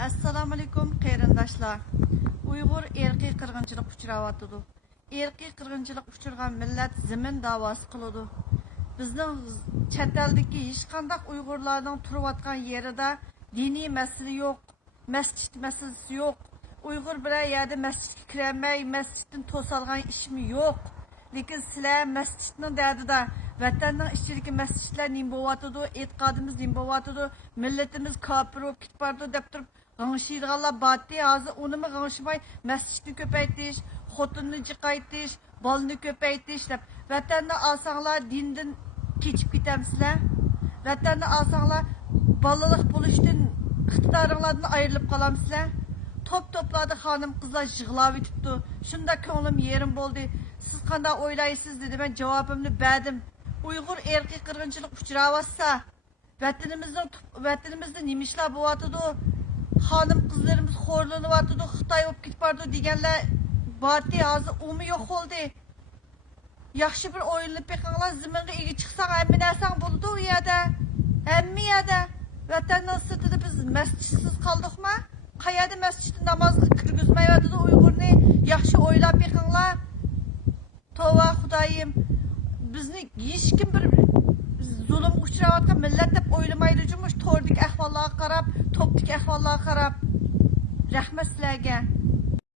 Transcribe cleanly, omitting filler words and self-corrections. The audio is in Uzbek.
Assalamu alaikum qarindoshlar. Uyg'ur erkiy qirg'inchilik uchrayotdi. Erkiy qirg'inchilik uchirgan millat zamin da'vosi qiladi. Bizning chet eldagi hech qanday Uyg'urlarning turayotgan yerida diniy masala yo'q, masjid masalasi yo'q. Uyg'ur bilan yerda masjidga kirmay, masjiddan to'salgan ishmi yo'q. Lekin sizlar masjidning dardida, vatanning ichidagi masjidlar nim bo'layotdi, e'tiqodimiz nim bo'layotdi, millatimiz kofir bo'lib ketibdi deb turib g'ingshiydiganlar bordi. Hozir unimi g'ingshimay masjidni ko'paytirish, xotinni jiqaytirish, bolni ko'paytirish deb vatanni olsanglar dindan kechib ketamsizlar. Vatanni olsanglar bolalik bo'lishdan iqtidoringlardan ayrilib qolamsizlar. Top-toplarda xonim qizlar yig'lab o'tibdi. Shunda ko'nglim yerim bo'ldi. Siz qanday o'ylaysiz dedi. Men javobimni berdim. Uyg'ur erkiy qirg'inchilik uchrayotsa, vatanimizda nima ishlar bo'layotdi? Xonim qizlarimiz xo'rlanyapti, Xitoy olib ketibdi deganlar bordi. Hozir umi yo'q bo'ldi. Yaxshi bir o'yinni beqinglar zaminga ega chiqsang, hamma narsang bo'ladi u yerda. Hamma yerda vatanning sirtida biz masjidsiz qoldikmi? Qayerda masjidda namozga kirgizmayotdi Uyg'urni? Yaxshi o'ylab beqinglar. Tova Xudoyim, bizni hech kim bir zulm uchrayotgan millat deb o'ylamaydi. Chunki tordagi ahvollarga qarab, topdagi ahvollarga qarab. Rahmat sizlarga.